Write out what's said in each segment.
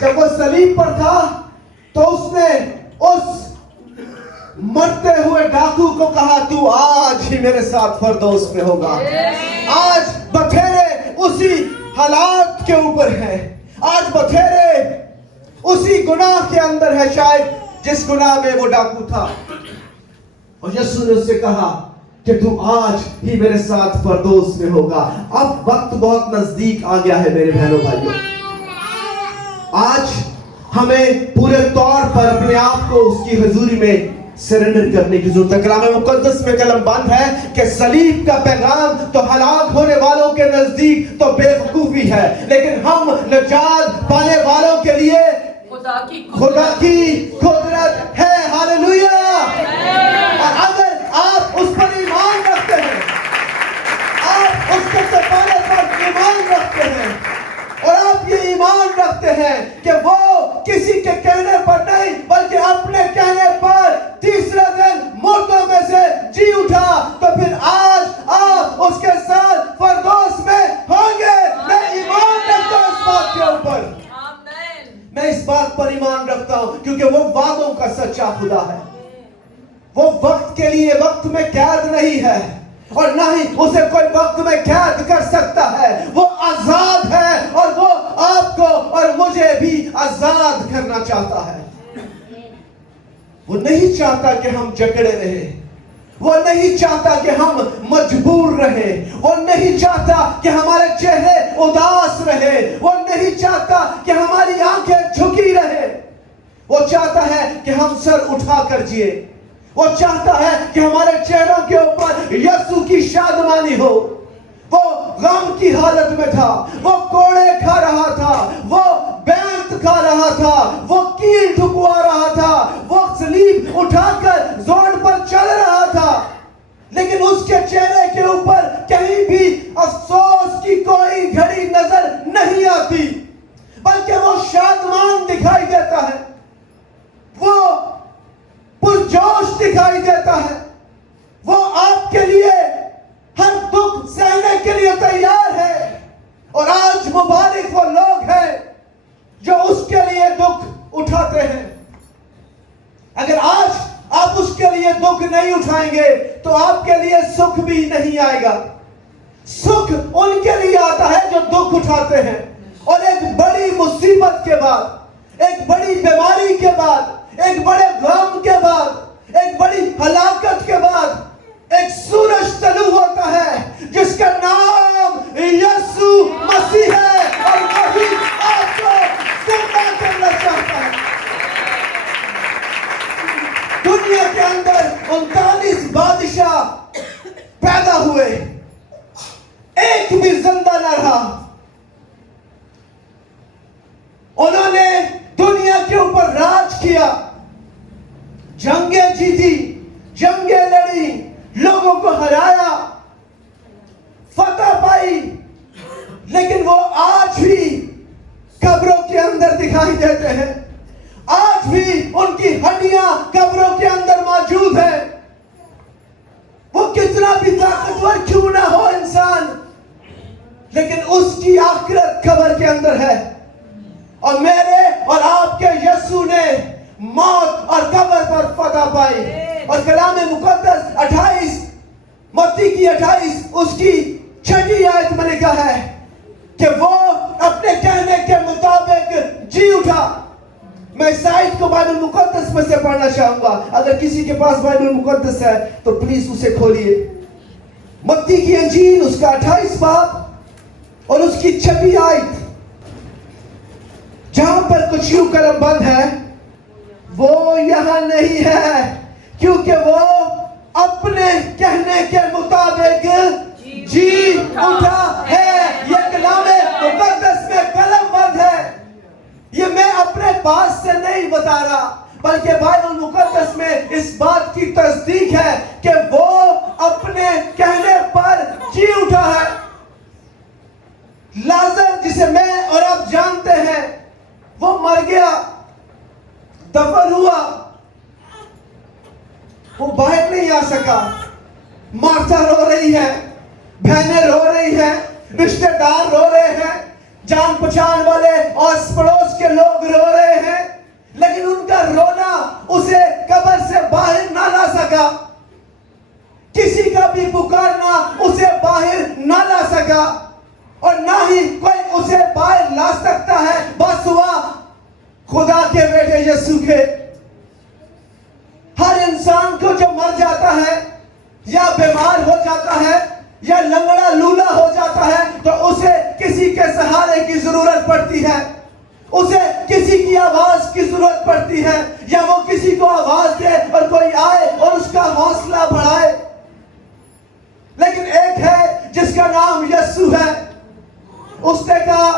جب وہ صلیب پر تھا تو اس نے اس مرتے ہوئے ڈاکو کو کہا تو آج ہی میرے ساتھ فردوس میں ہوگا. آج بٹھیرے اسی حالات کے اوپر ہے, آج بٹھیرے اسی گناہ کے اندر ہے شاید جس گناہ میں وہ ڈاکو تھا. اور یسوع نے اس سے کہا کہ تو آج ہی میرے ساتھ فردوس میں ہوگا. اب وقت بہت نزدیک آ گیا ہے میرے بہنوں بھائیوں. آج ہمیں پورے طور پر اپنے آپ کو اس کی حضوری میں سرنڈر کرنے کی ضرورت ہے. کلام مقدس میں کلم بند ہے کہ صلیب کا پیغام تو ہلاک ہونے والوں کے نزدیک تو بے وقوفی ہے, لیکن ہم نجات پانے والوں کے لیے خدا کی قدرت ہے. ہاللویا. اور اگر آپ اس پر ایمان رکھتے ہیں, آپ اس کے سپارے پر ایمان رکھتے ہیں, اور آپ یہ ایمان رکھتے ہیں کہ وہ کسی کے کہنے پر نہیں بلکہ اپنے کہنے پر تیسرے دن مردوں میں سے جی اٹھا, تو پھر آج آپ اس کے ساتھ فردوس میں ہوں گے. میں ایمان رکھتا ہوں اس بات کے اوپر, میں اس بات پر ایمان رکھتا ہوں کیونکہ وہ وعدوں کا سچا خدا ہے. وہ وقت کے لیے وقت میں قید نہیں ہے, اور نہ ہی اسے کوئی وقت میں قید کر سکتا ہے. وہ آزاد ہے اور وہ آپ کو اور مجھے بھی آزاد کرنا چاہتا ہے. وہ نہیں چاہتا کہ ہم جکڑے رہیں, وہ نہیں چاہتا کہ ہم مجبور رہیں, وہ نہیں چاہتا کہ ہمارے چہرے اداس رہے, وہ نہیں چاہتا کہ ہماری آنکھیں جھکی رہے. وہ چاہتا ہے کہ ہم سر اٹھا کر جیے. وہ چاہتا ہے کہ ہمارے چہروں کے اوپر یسوع کی شادمانی ہو. وہ غم کی حالت میں تھا, وہ کوڑے کھا رہا تھا, وہ بینت کھا رہا تھا, وہ کیل ٹھکوا رہا تھا, وہ صلیب اٹھا کر زور پر چل رہا تھا, لیکن اس کے چہرے کے اوپر کہیں بھی افسوس کی کوئی گھڑی نظر نہیں آتی, بلکہ وہ شادمان دکھائی دیتا ہے, وہ پرجوش دکھائی دیتا ہے. وہ آپ کے لیے ہر دکھ سہنے کے لیے تیار ہے. اور آج مبارک وہ لوگ ہیں جو اس کے لیے دکھ اٹھاتے ہیں. اگر آج آپ اس کے لیے دکھ نہیں اٹھائیں گے تو آپ کے لیے سکھ بھی نہیں آئے گا. سکھ ان کے لیے آتا ہے جو دکھ اٹھاتے ہیں. اور ایک بڑی مصیبت کے بعد, ایک بڑی بیماری کے بعد, ایک بڑے غم کے بعد, ایک بڑی ہلاکت کے بعد ایک سورج طلوع ہوتا ہے جس کا نام یسوع مسیح ہے, اور وہی آپ کو زندہ کرنا چاہتا ہے. دنیا کے اندر 39 بادشاہ پیدا ہوئے, ایک بھی زندہ نہ رہا. انہوں نے دنیا کے اوپر راج کیا, جنگیں جیتی, جنگیں لڑی, لوگوں کو ہرایا, فتح پائی, لیکن وہ آج بھی قبروں کے اندر دکھائی دیتے ہیں. آج بھی ان کی ہڈیاں قبروں کے اندر موجود ہیں. وہ کتنا بھی طاقتور کیوں نہ ہو انسان, لیکن اس کی آخرت قبر کے اندر ہے. اور میرے اور آپ کے یسوع نے موت اور قبر پر فتح پائی. اور کلام مقدس 28 متی کی 28 اس کی 6 آیت میں لکھا ہے کہ وہ اپنے کہنے کے مطابق جی اٹھا. میں سائٹ کو بائبل مقدس میں سے پڑھنا چاہوں گا. اگر کسی کے پاس بائبل مقدس ہے تو پلیز اسے کھولیے. متی کی انجیل اس کا 28 باب اور اس کی 6 آیت, جہاں پر کچھ یوں کلم بند ہے, وہ یہاں نہیں ہے کیونکہ وہ اپنے کہنے کے مطابق جی اٹھا ہے. یہ کلام مقدس میں کلم بند ہے. یہ میں اپنے پاس سے نہیں بتا رہا, بلکہ بائبل مقدس میں اس بات کی تصدیق ہے کہ وہ اپنے کہنے پر جی اٹھا ہے. لازر جسے میں اور آپ جانتے ہیں وہ مر گیا, دفن ہوا, وہ باہر نہیں آ سکا. مارتھا رو رہی ہے, بہنیں رو رہی ہیں, رشتہ دار رو رہے ہیں, جان پہچان والے اور پڑوس کے لوگ رو यीशु के। हर इंसान को जो मर जाता है या बीमार हो जाता है या लंगड़ा लूला हो जाता है तो उसे किसी के सहारे की जरूरत पड़ती है, उसे किसी की आवाज की जरूरत पड़ती है, या वो किसी को आवाज दे और कोई आए और उसका हौसला बढ़ाए। लेकिन एक है जिसका नाम यीशु है। उसने कहा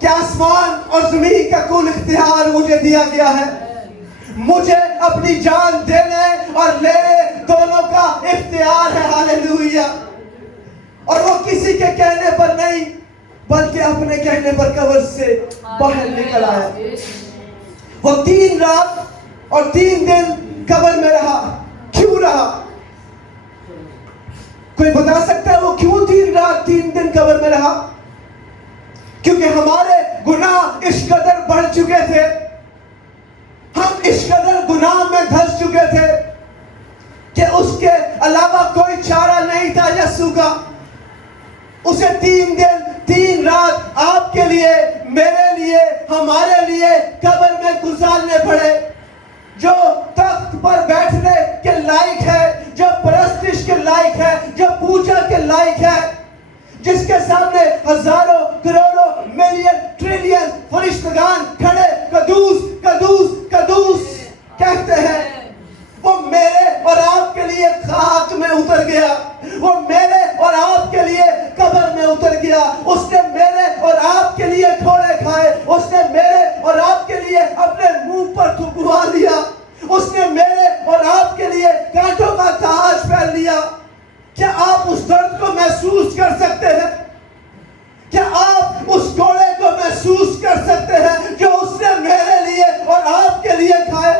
कि आसमान और जमीन का कुल इख्तियार मुझे दिया गया है, मुझे अपनी जान देने और लेने दोनों का इख्तियार है। हालेलुया। और वो किसी के कहने पर नहीं बल्कि अपने कहने पर कब्र से बाहर निकल आया। वो 3 रात और 3 दिन कब्र में रहा। क्यों रहा? कोई बता सकता है वो क्यों 3 रात 3 दिन कब्र में रहा? क्योंकि हमारे गुनाह इस कदर बढ़ चुके थे, हम इस कदर गुनाह में धंस चुके थे कि उसके अलावा कोई चारा नहीं था यीशु का। उसे 3 दिन 3 रात आपके लिए, मेरे लिए, हमारे लिए कब्र में गुजारने पड़े। जो तख्त पर बैठने के लायक है, जो परस्तिश के लायक है, जो पूजा के लायक है, जिसके सामने हजारों करोड़ों मिलियन ट्रिलियन फरिश्तगान खड़े कदूस कदूस कदूस कहते हैं, वो मेरे और आपके लिए खाक में उतर गया, वो मेरे और आपके लिए कब्र में उतर गया। उसने मेरे और आपके लिए घोड़े खाए, उसने मेरे और आपके लिए अपने मुंह पर थुकवा लिया, उसने मेरे और आपके लिए कांटों का ताज पहन लिया। क्या आप उस दर्द को महसूस कर सकते हैं? क्या आप उस घोड़े को महसूस कर सकते हैं जो उसने मेरे लिए और आपके लिए खाए?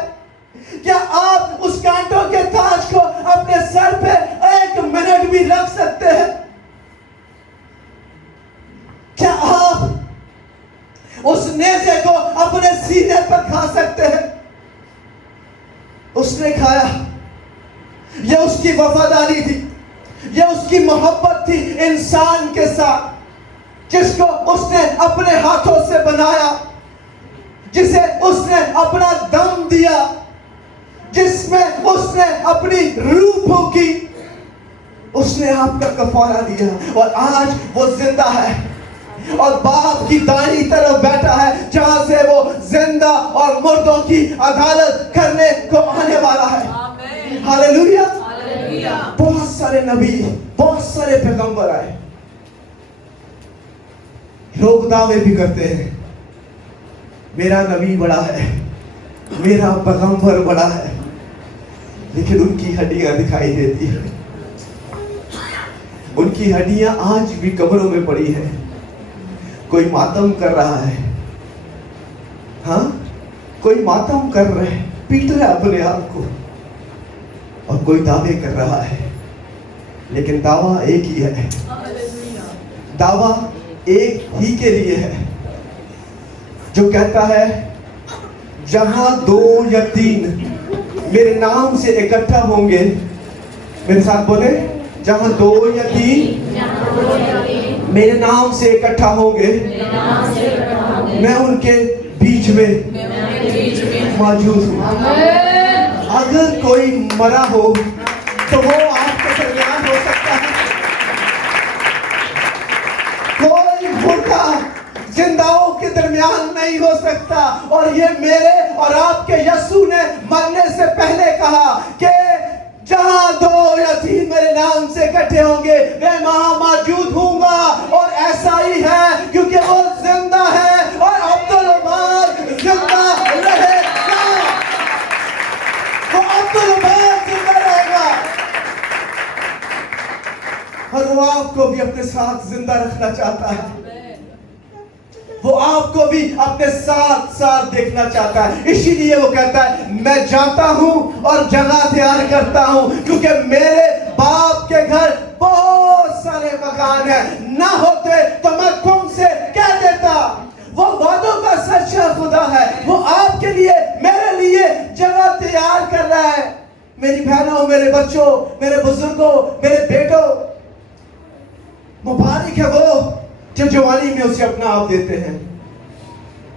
क्या आप उस कांटों के ताज को अपने सर पे 1 मिनट भी रख सकते हैं? क्या आप उस नेज़े को अपने सीने पर खा सकते हैं? उसने खाया। यह उसकी वफादारी थी, यह उसकी मोहब्बत थी इंसान के साथ, जिसको उसने अपने हाथों से बनाया, जिसे उसने अपना दम दिया, जिसमें उसने अपनी रूह फूंकी। उसने आपका कफारा दिया और आज वो जिंदा है और बाप की दाहिनी तरफ बैठा है, जहां से वो जिंदा और मुर्दों की अदालत करने को आने वाला है। हालेलुया। बहुत सारे नबी, बहुत सारे पैगंबर आए। लोग दावे भी करते हैं मेरा नबी बड़ा है, मेरा पैगंबर बड़ा है, लेकिन उनकी हड्डियां दिखाई देती है। उनकी हड्डियां आज भी कब्रों में पड़ी है। कोई मातम कर रहा है, हाँ, कोई मातम कर रहे हैं, पीट रहा है अपने आप को, और कोई दावे कर रहा है, लेकिन दावा एक ही है। दावा एक ही के लिए है, जो कहता है जहां 2 या 3 मेरे नाम से इकट्ठा होंगे, मेरे साथ बोले, जहां 2 या 3 मेरे नाम से इकट्ठा होंगे, मैं उनके बीच में मौजूद हूं। अगर कोई मरा हो तो वो आपके दरमियान हो सकता है। कोई मुर्दा जिंदाओं के दरमियान नहीं हो सकता। और ये मेरे और आपके यीशु ने मरने से पहले कहा कि जहां 2 या 3 मेरे नाम से इकट्ठे होंगे, मैं वहां मौजूद हूंगा। और ऐसा ही है, क्योंकि वो जिंदा है और अब्दुल उमर जिंदा रहेगा। वो अब्दुल उमर जिंदा रहेगा और वो आपको भी अपने साथ जिंदा रखना चाहता है। वो आपको भी अपने साथ साथ देखना चाहता है। इसीलिए वो कहता है मैं जाता हूं और जगह तैयार करता हूं, क्योंकि मेरे बाप के घर बहुत सारे मकान हैं। ना होते तो मैं तुमसे कह देता। वो वादों का सच्चा खुदा है। वो आपके लिए, मेरे लिए जगह तैयार कर रहा है। मेरी बहनों, मेरे बच्चों, मेरे बुजुर्गों, मेरे बेटों, मुबारक है वो जो जवानी में उसे अपना आप देते हैं।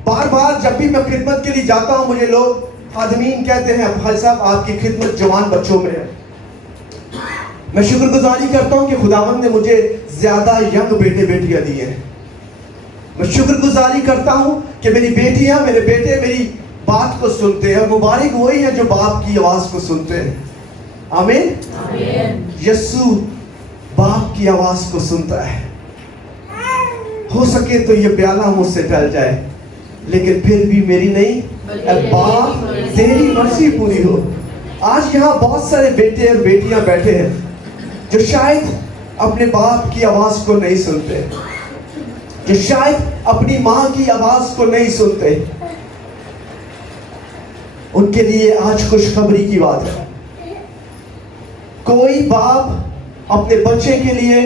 बार बार जब भी मैं खिदमत के लिए जाता हूँ मुझे लोग खादमीन कहते हैं भाई साहब आपकी खिदमत जवान बच्चों में है। मैं शुक्रगुजारी करता हूँ कि खुदावंद ने मुझे ज्यादा यंग बेटे बेटियां दिए हैं। मैं शुक्रगुजारी करता हूँ कि मेरी बेटियां मेरे बेटे मेरी बात को सुनते हैं। मुबारक वही है जो बाप की आवाज को सुनते हैं। आमीन। यीशु बाप की आवाज को सुनता है। हो सके तो ये प्याला मुझसे टल जाए लेकिन फिर भी मेरी नहीं, बाप तेरी मर्जी पूरी हो। आज यहाँ बहुत सारे बेटे और बेटियां बैठे हैं जो शायद अपने बाप की आवाज को नहीं सुनते, जो शायद अपनी माँ की आवाज को नहीं सुनते। उनके लिए आज खुशखबरी की बात है। कोई बाप अपने बच्चे के लिए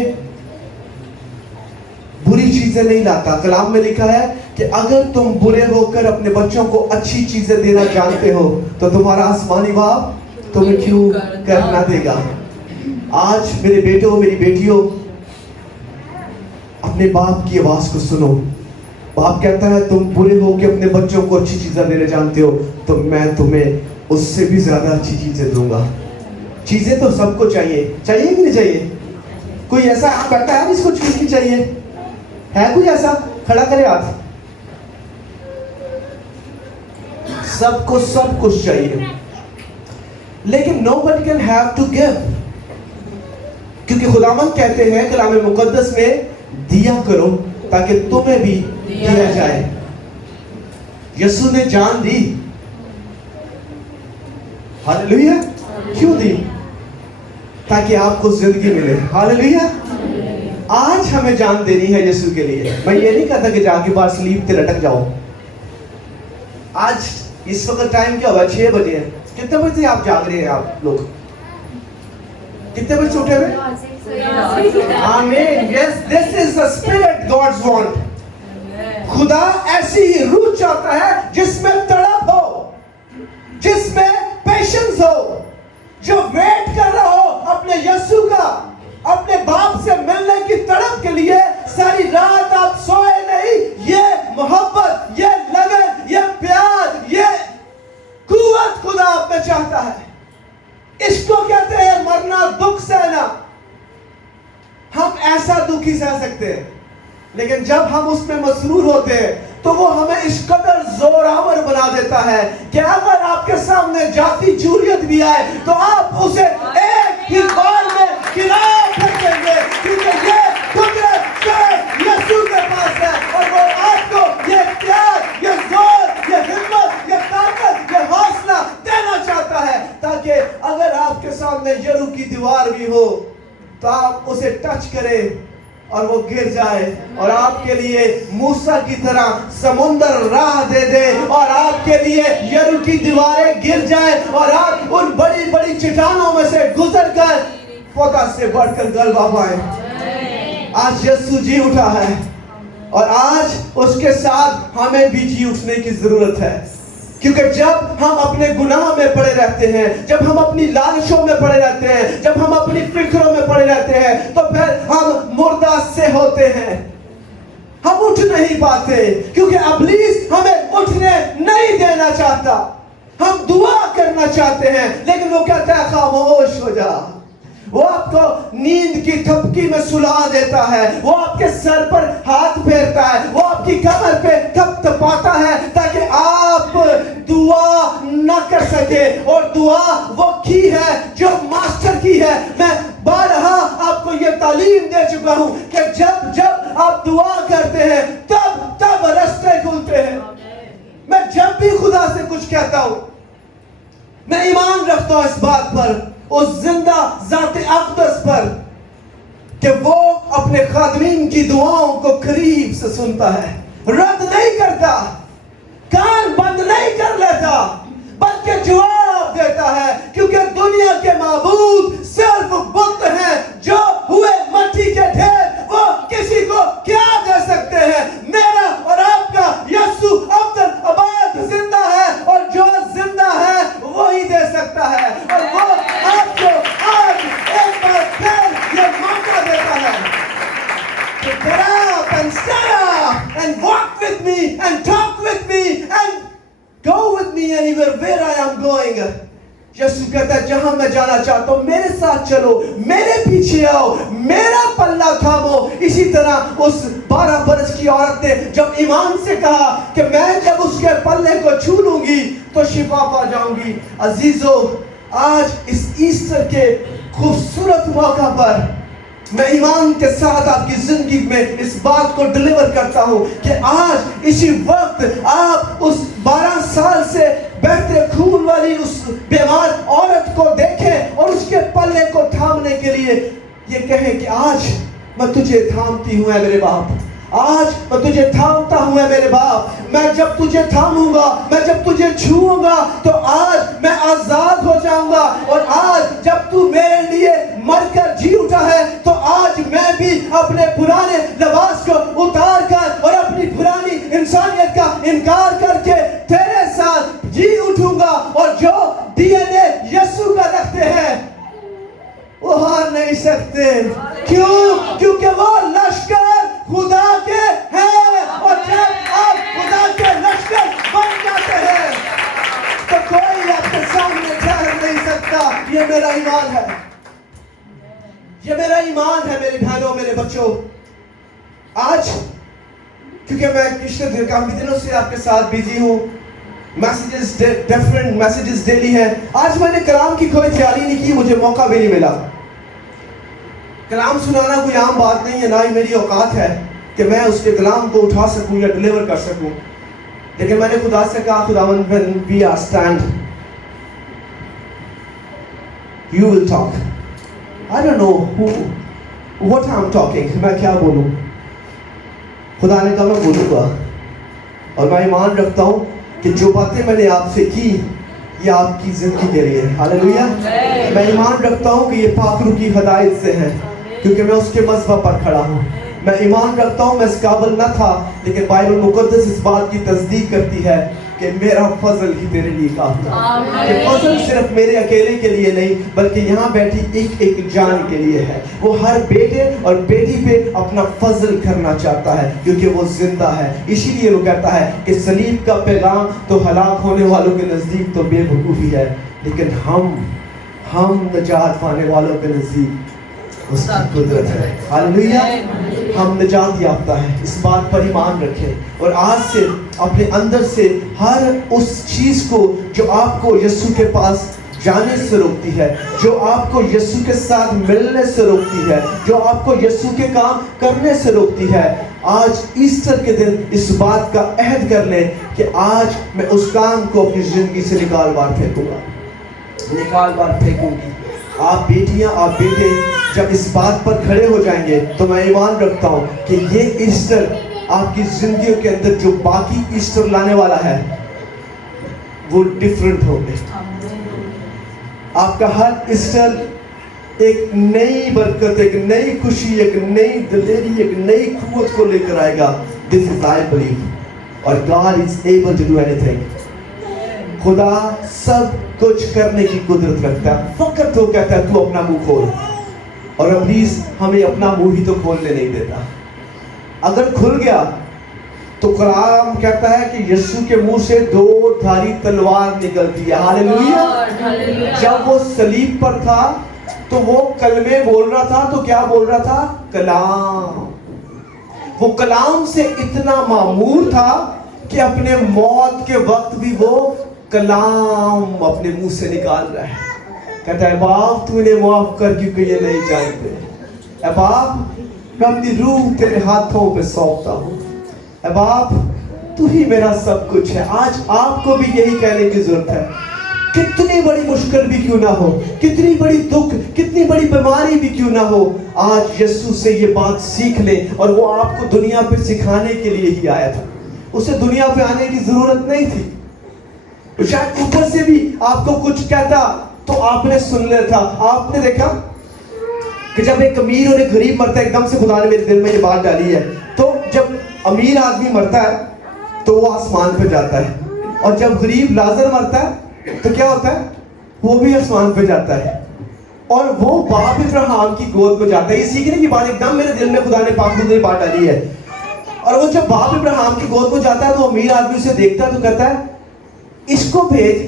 बुरी चीजें नहीं लाता। कलाम में लिखा है कि अगर तुम बुरे होकर अपने बच्चों को अच्छी चीजें देना जानते हो तो तुम्हारा आसमानी बाप तुम्हें क्यों करना देगा। आज मेरे बेटों मेरी बेटियों अपने बाप की आवाज को सुनो। बाप कहता है तुम बुरे हो के अपने बच्चों को अच्छी चीजें देना जानते हो तो मैं तुम्हें उससे भी ज्यादा अच्छी चीजें दूंगा। चीजें तो सबको चाहिए, चाहिए कि नहीं चाहिए? कोई ऐसा करता है जिसको चीज नहीं चाहिए? है कोई ऐसा? खड़ा करे हाथ। सबको सब कुछ चाहिए लेकिन nobody can have to give, क्योंकि खुदावंद कहते हैं कलाम मुकद्दस में दिया करो ताकि तुम्हें भी दिया जाए। यीशु ने जान दी। हालेलुया। क्यों दी? ताकि आपको जिंदगी मिले। हालेलुया। आज हमें जान देनी है यीशु के लिए। मैं ये नहीं कहता कि जाके बाहर स्लीप पे लटक जाओ। आज इस वक्त टाइम क्या हुआ? 6 बजे है। कितने बजे आप जाग रहे हैं? आप लोग कितने बजे उठे हुए? आमीन। Yes, this is the spirit God's want. खुदा ऐसी ही रूह चाहता है जिसमें तड़प हो, जिसमें पेशेंस हो, जो वेट कर रहा हो अपने यीशु का, अपने बाप से मिलने की तड़प के लिए। सारी रात आप सोए नहीं। ये मोहब्बत, ये लगन, ये प्यार, ये कुव्वत खुदा आप में चाहता है। इसको कहते हैं मरना, दुख सहना। हम ऐसा दुख ही सह सकते हैं लेकिन जब हम उसमें मसरूर होते हैं तो वो हमें इस कदर जोरावर बना देता है कि अगर आपके सामने जाति जूरियत भी आए तो आप उसे एक ही बार में गिरा फेंकेंगे, क्योंकि ये कुदरत यीशु के पास है और वो आपको ये प्यार, ये जोर, ये हिम्मत, ये ताकत, ये हौसला देना चाहता है ताकि अगर आपके सामने यरू की दीवार भी हो तो आप उसे टच करें और वो गिर जाए और आपके लिए मूसा की तरह समुंदर राह दे दे और आपके लिए यरू की दीवारें गिर जाए और आप उन बड़ी बड़ी चट्टानों में से गुजर कर पौधा से बढ़कर गलबा पाए। आज यीशु जी उठा है और आज उसके साथ हमें भी जी उठने की जरूरत है, क्योंकि जब हम अपने गुनाह में पड़े रहते हैं, जब हम अपनी लालचों में पड़े रहते हैं, जब हम अपनी फिक्रों में पड़े रहते हैं तो फिर हम मुर्दा से होते हैं। हम उठ नहीं पाते क्योंकि इब्लीस हमें उठने नहीं देना चाहता। हम दुआ करना चाहते हैं लेकिन वो कहता है खामोश हो जा। वो आपको नींद की थपकी में सुला देता है, वो आपके सर पर हाथ फेरता है, वो आपकी कमर पे थपथपाता है ताकि आप दुआ न कर सके। और दुआ वो की है जो मास्टर की है। मैं बारहा आपको ये तालीम दे चुका हूं कि जब जब आप दुआ करते हैं तब तब रास्ते खुलते हैं। मैं जब भी खुदा से कुछ कहता हूं मैं ईमान रखता हूं इस बात पर, उस जिंदा ज़ात अक़दस पर, कि वो अपने खादमीन की दुआओं को करीब से सुनता है, रद्द नहीं करता, कान बंद नहीं कर लेता, बल्कि जवाब देता है। क्योंकि दुनिया के माबूद सिर्फ बुत हैं जो हुए मट्टी के ढेर। वो किसी को क्या दे सकते हैं? मेरा और आपका यीशु अब्दुल अबाद जिंदा है और जो जिंदा है वो ही दे सकता है। और वो आपको आज एक बार फिर ये मौका देता है कि get up and stand up and walk with me and talk with me me anywhere where I am going. यीशु कहता है जहां मैं जाना चाहता हूं मेरे साथ चलो, मेरे पीछे आओ, मेरा पल्ला थामो। इसी तरह उस 12 बरस की औरत ने जब ईमान से कहा कि मैं जब उसके पल्ले को छू लूंगी तो शिफा पा जाऊंगी। अजीजों, आज इस ईस्टर के खूबसूरत मौका पर मैं ईमान के साथ आपकी जिंदगी में इस बात को डिलीवर करता हूं कि आज इसी वक्त आप उस 12 साल से बहते खून वाली उस बीमार औरत को देखें और उसके पल्ले को थामने के लिए ये कहें कि आज मैं तुझे थामती हूं ऐ मेरे बाप, आज मैं तुझे थामता हूं ऐ मेरे बाप। मैं जब तुझे थामूंगा, मैं जब तुझे छूऊंगा तो आज मैं आजाद हो जाऊंगा। और आज जब तू मेरे लिए मरकर जी उठा है तो आज मैं भी अपने पुराने लिबास को उतार कर और अपनी पुरानी इंसानियत का इनकार करके तेरे साथ जी उठूंगा। और जो डीएनए यीशु का रखते हैं वो हार नहीं सकते। क्यों? क्योंकि वो लश्कर खुदा के हैं। और जब आप खुदा के लश्कर बन जाते हैं तो कोई आपके सामने ठहर नहीं सकता। ये मेरा ईमान है, ये मेरा ईमान है मेरी बहनों, मेरे बच्चों। आज क्योंकि मैं पिछले काफी दिनों से आपके साथ बिजी हूँ, मैसेजेस डिफरेंट मैसेजेस डेली हैं। आज मैंने कलाम की कोई तैयारी नहीं की, मुझे मौका भी नहीं मिला। कलाम सुनाना कोई आम बात नहीं है, ना ही मेरी औकात है कि मैं उसके कलाम को उठा सकूं या डिलीवर कर सकूं। लेकिन मैंने खुदा से कहा, खुदावंद when we are stand, you will talk. I don't know what I'm talking. मैं क्या बोलूं? खुदा ने कहा मैं बोलूंगा। और मैं ईमान रखता हूं कि जो बातें मैंने आपसे की ये आपकी जिंदगी के लिए। हालेलुया। मैं ईमान रखता हूं कि ये पाक रूह की हिदायत से है, क्योंकि मैं उसके मज़हब पर खड़ा हूं। मैं ईमान रखता हूं मैं इस काबिल न था, लेकिन बाइबल मुक़द्दस इस बात की तस्दीक करती है कि मेरा फजल ही तेरे लिए काफी है। ये फजल सिर्फ मेरे अकेले के लिए नहीं बल्कि यहाँ बैठी एक एक जान के लिए है। वो हर बेटे और बेटी पे अपना फजल करना चाहता है क्योंकि वो जिंदा है। इसीलिए वो कहता है कि सलीब का पैगाम तो हलाक होने वालों के नज़दीक तो बेवकूफ़ी है, लेकिन हम निजात पाने वालों के नज़दीक उसकी कुदरत है। हालेलुया। हम निजात याफ्ता है, इस बात पर ईमान रखें और आज से अपने अंदर से हर उस चीज़ को जो आपको यीशु के पास जाने से रोकती है, जो आपको यीशु के साथ मिलने से रोकती है, जो आपको यीशु के काम करने से रोकती है, आज ईस्टर के दिन इस बात का अहद कर लें कि आज मैं उस काम को अपनी ज़िंदगी से निकाल बार फेंकूंगी। आप बेटियां, आप बेटे जब इस बात पर खड़े हो जाएंगे तो मैं ईमान रखता हूं कि ये ईस्टर आपकी जिंदगी के अंदर जो बाकी ईस्टर लाने वाला है वो डिफरेंट होंगे। आपका हर ईस्टर एक नई बरकत, एक नई खुशी, एक नई दिलेरी, एक नई कुव्वत को लेकर आएगा। This is I believe. और God is able to do anything. खुदा सब कुछ करने की कुदरत रखता है, फकत वो कहता है तू अपना मुंह खोल। और प्लीज हमें अपना मुंह ही तो खोलने नहीं देता। अगर खुल गया तो कुरान कहता है कि यीशु के मुंह से 2 धारी तलवार निकलती है। हालेलुया। जब वो सलीब पर था तो वो कलमे बोल रहा था, तो क्या बोल रहा था? कलाम। वो कलाम से इतना मामूर था कि अपने मौत के वक्त भी वो कलाम अपने मुंह से निकाल रहा है। कहता है बाप तू इन्हें माफ कर क्योंकि ये नहीं जानते। ऐ बाप मैं अपनी रूह तेरे हाथों पे सौंपता हूँ। ऐ बाप तू ही मेरा सब कुछ है। आज आपको भी यही कहने की जरूरत है। कितनी बड़ी मुश्किल भी क्यों ना हो, कितनी बड़ी दुख, कितनी बड़ी बीमारी भी क्यों ना हो, आज यीशु से ये बात सीख ले। और वो आपको दुनिया पे सिखाने के लिए ही आया था, उसे दुनिया पे आने की जरूरत नहीं थी। शायद ऊपर से भी आपको कुछ कहता तो आपने सुन लिया था। आपने देखा कि जब एक अमीर और एक गरीब मरता है, एकदम से खुदा ने मेरे दिल में ये बात डाली है, तो जब अमीर आदमी मरता है तो वो आसमान पे जाता है, और जब गरीब लाजर मरता है तो क्या होता है? वो भी आसमान पे जाता है, और वो बाप इब्राहिम की गोद में जाता है। ये सीखने की बात एकदम मेरे दिल में खुदा ने पाक ने बात डाली है। और वो जब बाप इब्राहिम की गोद में जाता है तो अमीर आदमी उसे देखता है तो कहता है اس کو بھیج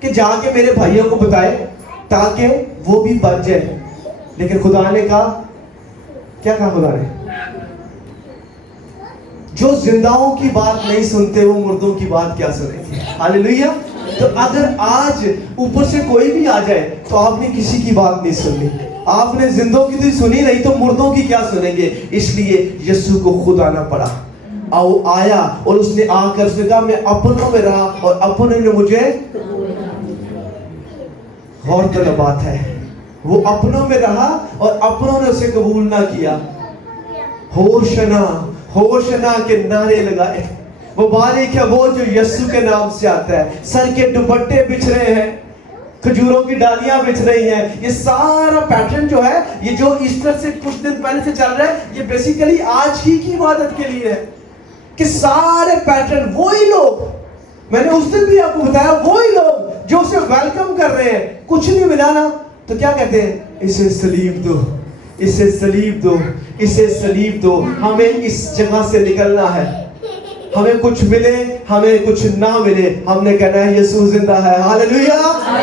کہ جا کے میرے بھائیوں کو بتائے تاکہ وہ بھی بچ جائے. لیکن خدا نے کہا, کیا کہا خدا نے؟ جو زندہوں کی بات نہیں سنتے وہ مردوں کی بات کیا سنیں گے. ہاللیلویا. تو اگر آج اوپر سے کوئی بھی آ جائے تو آپ نے کسی کی بات نہیں سننی. آپ نے زندوں کی تو سنی نہیں تو مردوں کی کیا سنیں گے. اس لیے یسوع کو خود آنا پڑا. وہ آیا اور اس نے آ کر اس نے کہا میں اپنوں میں رہا اور اپنے نے مجھے, غور طلب بات ہے, وہ اپنوں میں رہا اور اپنوں نے اسے قبول نہ کیا. ہوشنا ہوشنا کے نعرے لگائے. وہ باریک ہے وہ جو یسوع کے نام سے آتا ہے. سر کے دوپٹے بچھ رہے ہیں, کھجوروں کی ڈالیاں بچھ رہی ہیں. یہ سارا پیٹرن جو ہے, یہ جو ایسٹر سے کچھ دن پہلے سے چل رہا ہے, یہ بیسیکلی آج ہی کی عبادت کے لیے ہے. کہ سارے پیٹرن وہی لوگ, میں نے اس دن بھی آپ کو بتایا, وہی لوگ جو اسے ویلکم کر رہے ہیں. کچھ نہیں ملا نا تو کیا کہتے ہیں, اسے صلیب دو, اسے صلیب دو, اسے صلیب دو. ہمیں اس جگہ سے نکلنا ہے. ہمیں کچھ ملے ہمیں کچھ نہ ملے, ہم نے کہنا ہے یسوع زندہ ہے. ہاللیلویا.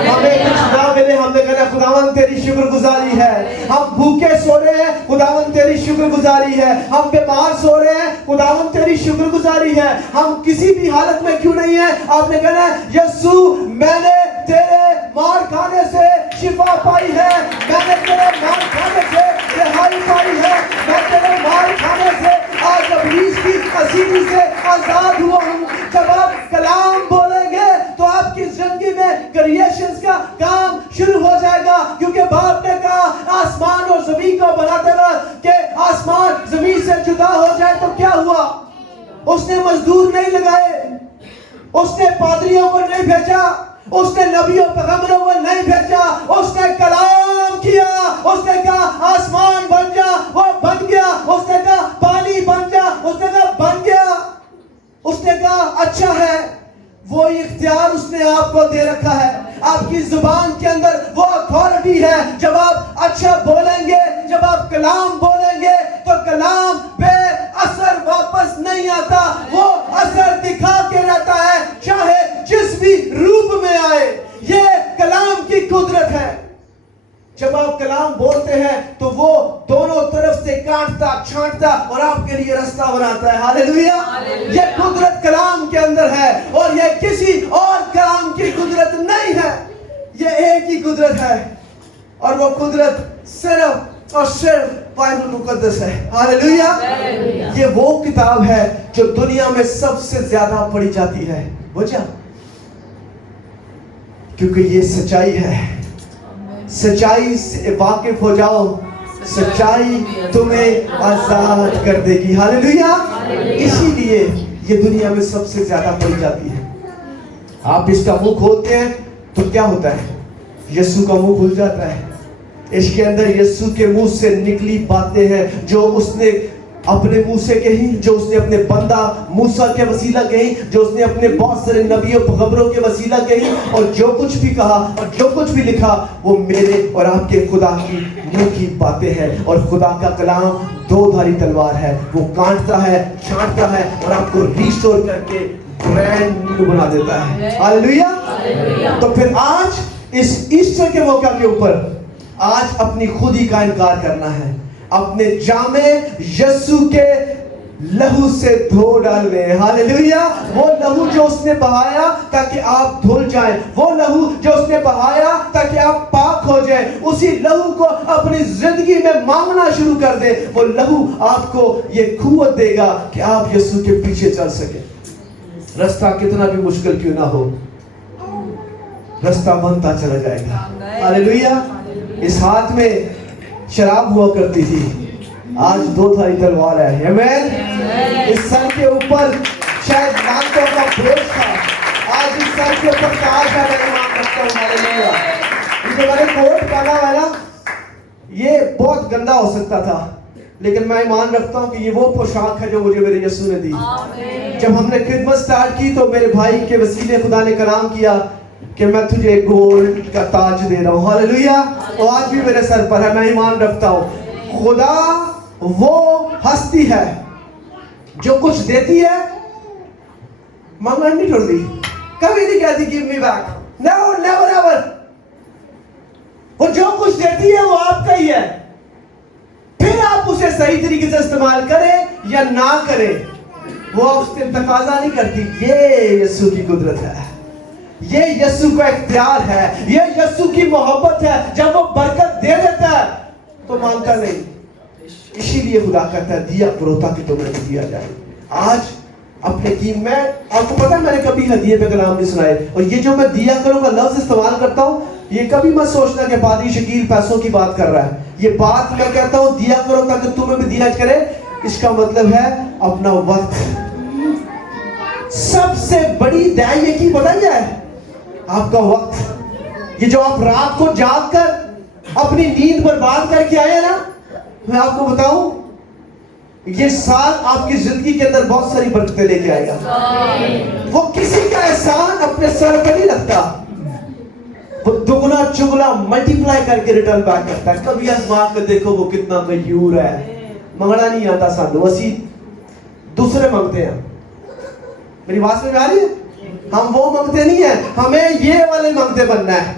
ہمیں کچھ نہ ملے ہم نے کہنا ہے خداوند تیری شکر گزاری ہے. ہم بھوکے سو رہے ہیں, خداوند تیری شکر گزاری ہے. ہم بیمار سو رہے ہیں, خداوند تیری شکر گزاری ہے. ہم کسی بھی حالت میں کیوں نہیں ہیں, آپ نے کہنا ہے یسوع میں نے تیرے مار کھانے سے شفا پائی ہے, میں نے تیرے مار کھانے سے رہائی پائی ہے, میں تیرے مار کھانے سے آج ابلیس کی اسیری سے آزاد ہوا ہوں. جب آپ کلام بولیں گے تو آپ کی زندگی میں کریشنز کا کام شروع ہو جائے گا. کیونکہ باپ نے کہا آسمان اور زمین کو بناتے وقت کہ آسمان زمین سے جدا ہو جائے تو کیا ہوا؟ اس نے مزدور نہیں لگائے, اس نے پادریوں کو نہیں بھیجا, اس نے نبیوں پیغمبروں کو نہیں بھیجا, اس نے کلام کیا. اس نے کہا آسمان بن جا, وہ بن گیا. اس نے کہا پانی بن جا, اس نے کہا بن گیا. اس نے کہا اچھا ہے. وہ اختیار اس نے آپ کو دے رکھا ہے. آپ کی زبان کے اندر وہ اتھارٹی ہے. جب آپ اچھا بولیں گے, جب آپ کلام بولیں گے تو کلام بے اثر واپس نہیں آتا, وہ اثر دکھا کے رہتا ہے چاہے جس بھی روپ میں آئے. یہ کلام کی قدرت ہے. جب آپ کلام بولتے ہیں تو وہ دونوں طرف سے کاٹتا چھانٹتا اور آپ کے لیے راستہ بناتا ہے. ہاللیلویا. یہ قدرت کلام کے اندر ہے اور یہ کسی اور کلام کی قدرت نہیں ہے. یہ ایک ہی قدرت ہے اور وہ قدرت صرف اور صرف بائبل مقدس ہے. ہاللیلویا. یہ وہ کتاب ہے جو دنیا میں سب سے زیادہ پڑھی جاتی ہے. وجہ کیونکہ یہ سچائی ہے. سچائی سے واقف ہو جاؤ, سچائی تمہیں آزاد کر دے گی. ہاللیلویا. اسی لیے یہ دنیا میں سب سے زیادہ پڑھی جاتی ہے. آپ اس کا منہ کھولتے ہیں تو کیا ہوتا ہے, یسوع کا منہ کھل جاتا ہے. اس کے اندر یسوع کے منہ سے نکلی باتیں ہیں جو اس نے اپنے منہ سے کہی, جو اس نے اپنے بندہ موسیٰ کے وسیلہ کہی, جو اس نے اپنے بہت سارے نبیوں پیغمبروں کے وسیلہ کہی, اور جو کچھ بھی کہا اور جو کچھ بھی لکھا وہ میرے اور آپ کے خدا کی منہ کی باتیں ہیں. اور خدا کا کلام دو دھاری تلوار ہے, وہ کاٹتا ہے, چھانٹتا ہے اور آپ کو ریسٹور کر کے برینڈ نیو بنا دیتا ہے. ہاللیلویا. تو پھر آج اس ایسٹر کے موقع کے اوپر آج اپنی خودی کا انکار کرنا ہے, اپنے جامے یسوع کے لہو سے دھو ڈالنے. ہاللیلویا. وہ لہو جو اس نے بہایا تاکہ آپ دھل جائیں, وہ لہو جو اس نے بہایا تاکہ آپ پاک ہو جائیں, اسی لہو کو اپنی زندگی میں مانگنا شروع کر دیں. وہ لہو آپ کو یہ قوت دے گا کہ آپ یسوع کے پیچھے چل سکیں. راستہ کتنا بھی مشکل کیوں نہ ہو, راستہ بنتا چلا جائے گا. ہاللیلویا. اس ہاتھ میں شراب ہوا کرتی تھی, آج دو دھاری تلوار ہے. آمین. اس سر کے اوپر شاید لانتوں کا بوجھ تھا, آج اس سر کے اوپر تاج ہے. میں ایمان رکھتا ہوں. ہاللیلویا. یہ جو میں نے کوٹ پہنا ہے نا, یہ بہت گندا ہو سکتا تھا, لیکن میں ایمان رکھتا ہوں کہ یہ وہ پوشاک ہے جو مجھے میرے یسوع نے دی. جب ہم نے خدمت سٹارٹ کی تو میرے بھائی کے وسیلے خدا نے کلام کیا کہ میں تجھے گولڈ کا تاج دے رہا ہوں. ہاللیلویا. اور آج بھی میرے سر پر ہے. میں ایمان رکھتا ہوں خدا وہ ہستی ہے جو کچھ دیتی ہے, مانگنا نہیں چھوڑتی. कभी नहीं कहती give me back, never never ever. वो जो कुछ देती है वो आपका ही है, फिर आप उसे सही तरीके से इस्तेमाल करें या ना करें, वो आपसे तकाजा नहीं करती। ये यीशु की कुदरत है, ये यीशु का इख्तियार है, ये यीशु की मोहब्बत है। जब वो बरकत दे देता है तो मांगता नहीं, इसीलिए खुदा कहता है दिया करो ताकि तुम्हें दिया जाए। आज अपने टीम में, आपको पता है मैंने कभी हदिये पे कलाम नहीं सुनाए, और ये जो मैं दिया करो का लफ्ज इस्तेमाल करता हूँ, ये कभी मत सोचना कि बादी शकील पैसों की बात कर रहा है। ये बात मैं कहता हूँ दिया करो ताकि तुम्हें भी दिया करे, इसका मतलब है अपना वक्त। सबसे बड़ी दाई की पता क्या है? आपका वक्त। ये जो आप रात को जाग कर अपनी नींद बर्बाद करके आए ना, मैं आपको बताऊं, ये साल आपकी जिंदगी के अंदर बहुत सारी बरकतें लेके आएगा। वो किसी का एहसान अपने सर पर नहीं रखता, वो दुगना चुगला मल्टीप्लाई करके रिटर्न बैक करता है। कभी आजमा कर देखो वो कितना गयूर है। मंगना नहीं आता सानू, असी दूसरे मंगते हैं। मेरी बात समझ आ रही है? हम वो मंगते नहीं है, हमें ये वाले मंगते बनना है।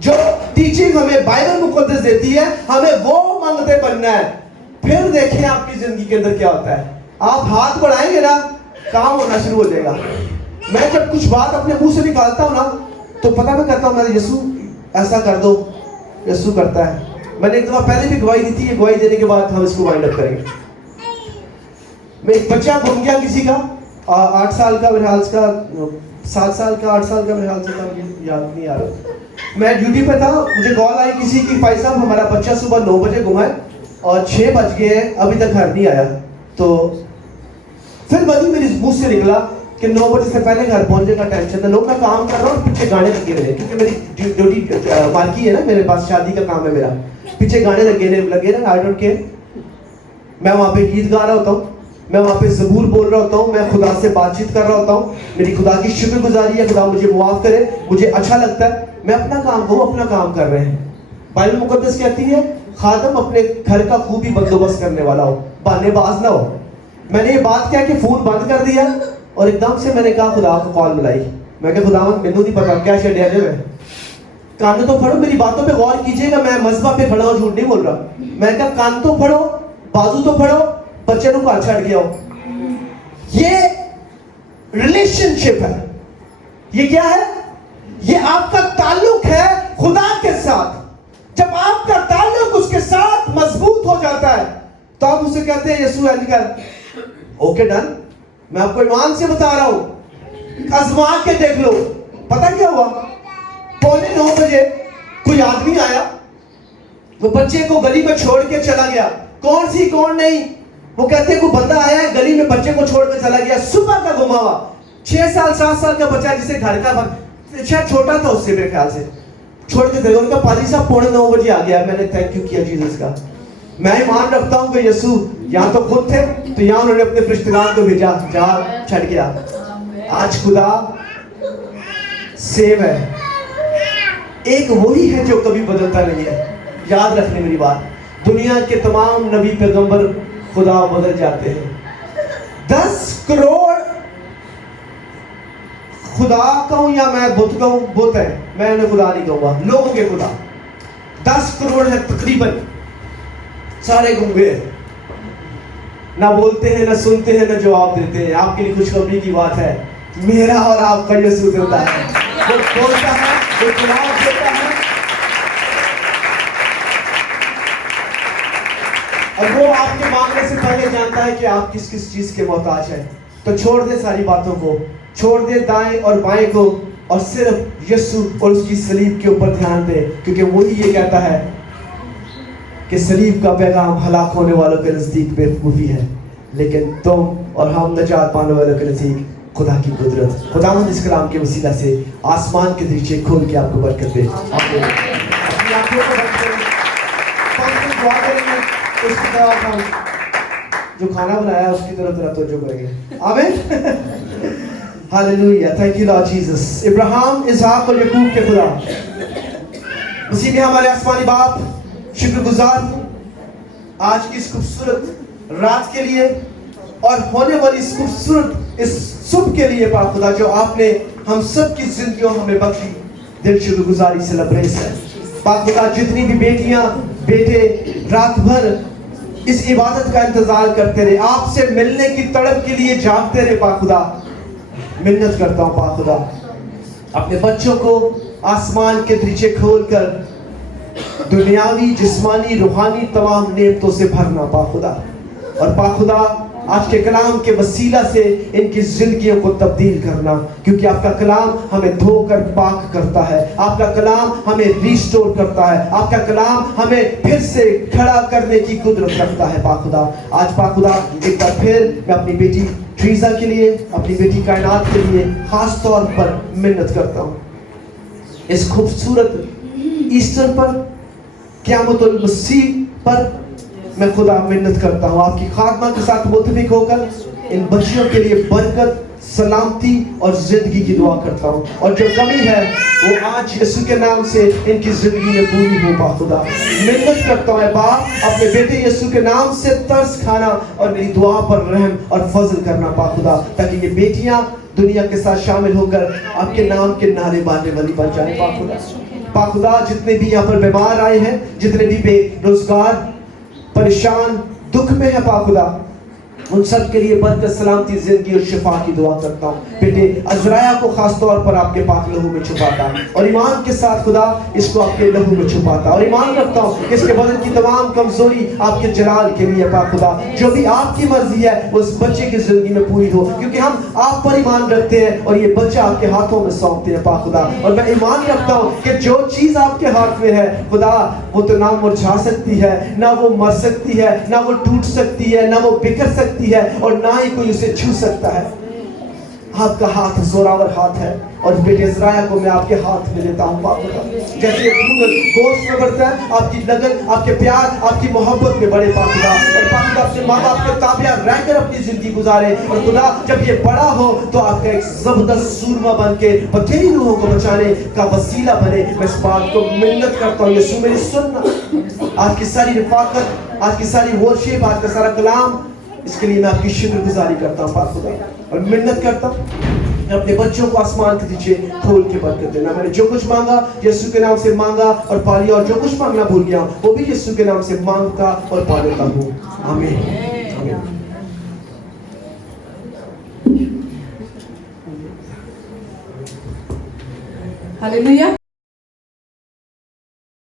जो टीचिंग हमें बाइबल मुकद्दस देती है, हमें वो मंगते बनना है। फिर देखें आपकी जिंदगी के अंदर क्या होता है। आप हाथ बढ़ाएंगे ना, काम होना शुरू हो जाएगा। मैं जब कुछ बात अपने मुंह से निकालता हूँ ना, तो पता मैं कहता हूँ मैं यीशु ऐसा कर दो, यीशु करता है। मैंने एक दफा पहले भी गवाही दी थी, ये गवाही देने के बाद हम इसको वाइंड अप करेंगे। मैं एक बच्चा गुम गया किसी का, 8 साल का मेरे हाल का, 7 साल का, 8 साल का मेरे हाल से था, याद नहीं आ रहा। मैं ड्यूटी पे था, मुझे कॉल आई किसी की, भाई साहब हमारा बच्चा सुबह 9 बजे गुमा है और 6 बज गए हैं, अभी तक घर नहीं आया। तो फिर वही मेरी मुंह से निकला कि 9 बजे से पहले घर पहुंचने का टेंशन है। लोग मैं काम कर रहा हूँ, पीछे गाने लगे हुए, क्योंकि मेरी ड्यूटी मार्की है ना, मेरे पास शादी का काम है मेरा, पीछे गाने लगे ना, आई डोंट केयर। मैं वहाँ पे गीत गा रहा होता हूँ, मैं वहाँ पे ज़बूर बोल रहा होता हूँ, मैं खुदा से बातचीत कर रहा होता हूँ, मेरी खुदा की शुक्रगुजारी है, खुदा मुझे मुआफ़ करे, मुझे अच्छा लगता है। मैं अपना काम, वो अपना काम कर रहे हैं। बाइबल मुकद्दस कहती है खादम अपने घर का खूबी बंदोबस्त करने वाला हो, बहानेबाज ना हो। मैंने ये बात क्या कि फ़ोन बंद कर दिया और एकदम से मैंने कहा खुदा को कॉल मिलाई। मैं कहा खुदा मैनू नहीं पता क्या छड़िया जे मैं, कान तो फड़ो, मेरी बातों पे गौर कीजिएगा, मैं मजहब पे खड़ा हूँ, झूठ नहीं बोल रहा। मैं कहा कान तो फड़ो, बाजू तो फड़ो, बच्चे को घर छड़ के आओ। ये रिलेशनशिप है। ये क्या है? ये आपका ताल्लुक है खुदा के साथ। जब आपका ताल्लुक उसके साथ मजबूत हो जाता है तो आप उसे कहते हैं यीशु एलिकर ओके डन। मैं आपको ईमान से बता रहा हूं, आजमा के देख लो। पता क्या हुआ? 8:45 बजे कोई आदमी आया, वो बच्चे को गली में छोड़ के चला गया। कौन सी कौन नहीं, वो कहते कोई बंदा आया है गली में बच्चे को छोड़ के चला गया, सुबह का घुमा हुआ। 6 साल 7 साल का बच्चा जिसे घर का शायद छोटा था उससे मेरे ख्याल से, छोड़ के गए। उनका पाजी साहब 8:45 बजे आ गया। मैंने थैंक यू किया जीसस का। मैं ईमान रखता हूँ कि यीशु यहाँ तो खुद थे, तो यहाँ उन्होंने अपने फरिश्तेगान को भेजा, जा छड़ गया। आज खुदा सेम है, एक वही है जो कभी बदलता नहीं है। याद रखने मेरी बात, दुनिया के तमाम नबी पैगंबर खुदा बदल जाते हैं। 10 करोड़ खुदा कहूं या मैं बुत कहूं, बुत है, मैं उन्हें खुदा नहीं कहूंगा, लोगों के खुदा 10 करोड़ है तकरीबन, सारे गुंगे, ना बोलते हैं, ना सुनते हैं, ना जवाब देते हैं। आपके लिए खुशखबरी की बात है, मेरा और आपका यीशु देता है, वो बोलता है, वो जवाब देता है, और वो आपके मांगने से पहले जानता है कि आप किस किस चीज के मोहताज हैं। तो छोड़ दे सारी बातों को, छोड़ दे दाएं और बाएं को, और सिर्फ यीशु और उसकी सलीब के ऊपर ध्यान दे, क्योंकि वही ये कहता है कि सलीब का पैगाम हलाक होने वालों के नजदीक बेवकूफी है, लेकिन तुम और हम नजात पाने वालों के नजदीक खुदा की कुदरत। खुदावंद इस कलाम के वसीला से आसमान के दरीचे खोल के आपको बरकत दे। अपनी आंखों को बंद करें, दुआ करेंगे, उसके बाद हम जो खाना बनाया उसकी तरफ तवज्जो करेंगे। आमीन। Hallelujah, thank you Lord Jesus. इब्राहिम, इसहाक और याकूब के खुदा, मसीह में हमारे आसमानी बाप, शुक्रगुजार आज की इस खूबसूरत रात के लिए और होने वाली इस खूबसूरत इस सुबह के लिए पाक खुदा, जो आपने हम सब की जिंदगियों हमें बख्शी, दिल शुक्रगुजारी से लबरेज है। पाक खुदा जितनी भी बेटियां बेटे रात भर इस इबादत का इंतजार करते रहे, आपसे मिलने की तड़प के लिए जागते रहे, पाक खुदा मिन्नत करता हूँ पाक खुदा अपने बच्चों को आसमान के दरीचे खोलकर दुनियावी जिस्मानी रूहानी तमाम नेमतों से भरना पाक खुदा, और पाक खुदा आपके कलाम के वसीला से इनकी जिंदगियों को तब्दील करना, क्योंकि आपका कलाम हमें धोकर पाक करता है, आपका कलाम हमें रिस्टोर करता है, आपका कलाम हमें फिर से खड़ा करने की कुदरत रखता है पाक खुदा। आज पाक खुदा एक बार फिर मैं अपनी बेटी ट्रीजा के लिए, अपनी बेटी कायनात के लिए खास तौर पर मिन्नत करता हूँ। इस खूबसूरत ईस्टर पर, क़यामतुल मसीह पर मैं खुदा मिन्नत करता हूँ, आपकी खात्मा के साथ मुतफिक होकर इन बच्चियों के लिए बरकत, सलामती और जिंदगी की दुआ करता हूँ, और जो कमी है वो आज यीशु के नाम से इनकी जिंदगी में पूरी हो पाक खुदा। मिन्नत करता हूँ बाप, अपने बेटे यीशु के नाम से तरस खाना और मेरी दुआ पर रहम और फजल करना पाक खुदा, ताकि ये बेटियां दुनिया के साथ शामिल होकर आपके नाम के नारे बांधने वाली बन जाए पाक खुदा। पाक खुदा जितने भी यहाँ पर बीमार आए हैं, जितने भी बेरोजगार परेशान दुख में है पाक खुदा, उन सब के लिए बरकत, सलामती, जिंदगी और शिफा की दुआ करता हूँ। बेटे अजराया को खास तौर पर आपके पाक लहू में छुपाता और ईमान के साथ खुदा इसको आपके लहू में छुपाता, और ईमान रखता हूँ कि इसके बदन की तमाम कमजोरी आपके जलाल के लिए पाक खुदा, जो भी आपकी मर्जी है उस बच्चे की जिंदगी में पूरी हो, क्योंकि हम आप पर ईमान रखते हैं और ये बच्चा आपके हाथों में सौंपते हैं पाक खुदा। और मैं ईमान रखता हूँ कि जो चीज आपके हाथ में है खुदा, वो तो ना मुरझा सकती है, ना वो मर सकती है, ना वो टूट सकती है, ना वो बिखर सकती है, और ना ही कोई उसे छू सकता है। आपका हाथ जोरावर हाथ है, और बेटे इज़राइल को मैं आपके हाथ में लेता हूँ पाक खुदा। जैसे गोश्त में बढ़ता है, आपकी लगन, आपके प्यार, आपकी मोहब्बत में बड़े पाक खुदा, और पाक खुदा अपने माँ बाप के ताबिया रहकर अपनी जिंदगी गुजारे, और खुदा जब ये बड़ा हो तो आपका एक जबरदस्त सूरमा बन के बथेरी रूहों को बचाने का वसीला बने। मैं इस बात को मिन्नत करता हूँ, यीशु मेरी सुनना। आज की सारी रिफाकत, आज की सारी वर्शिप, आज का सारा कलाम, इसके लिए मैं आपकी शुक्रगुजारी करता हूँ पाक खुदा, और मिन्नत करता हूँ अपने बच्चों को आसमान के नीचे खोल के बरकत देना। मैंने जो कुछ मांगा यीशु के नाम से मांगा और पा लिया, और जो कुछ मांगना भूल गया वो भी यीशु के नाम से मांगता और पा लेता हूँ। आमीन आमीन। हालेलुया।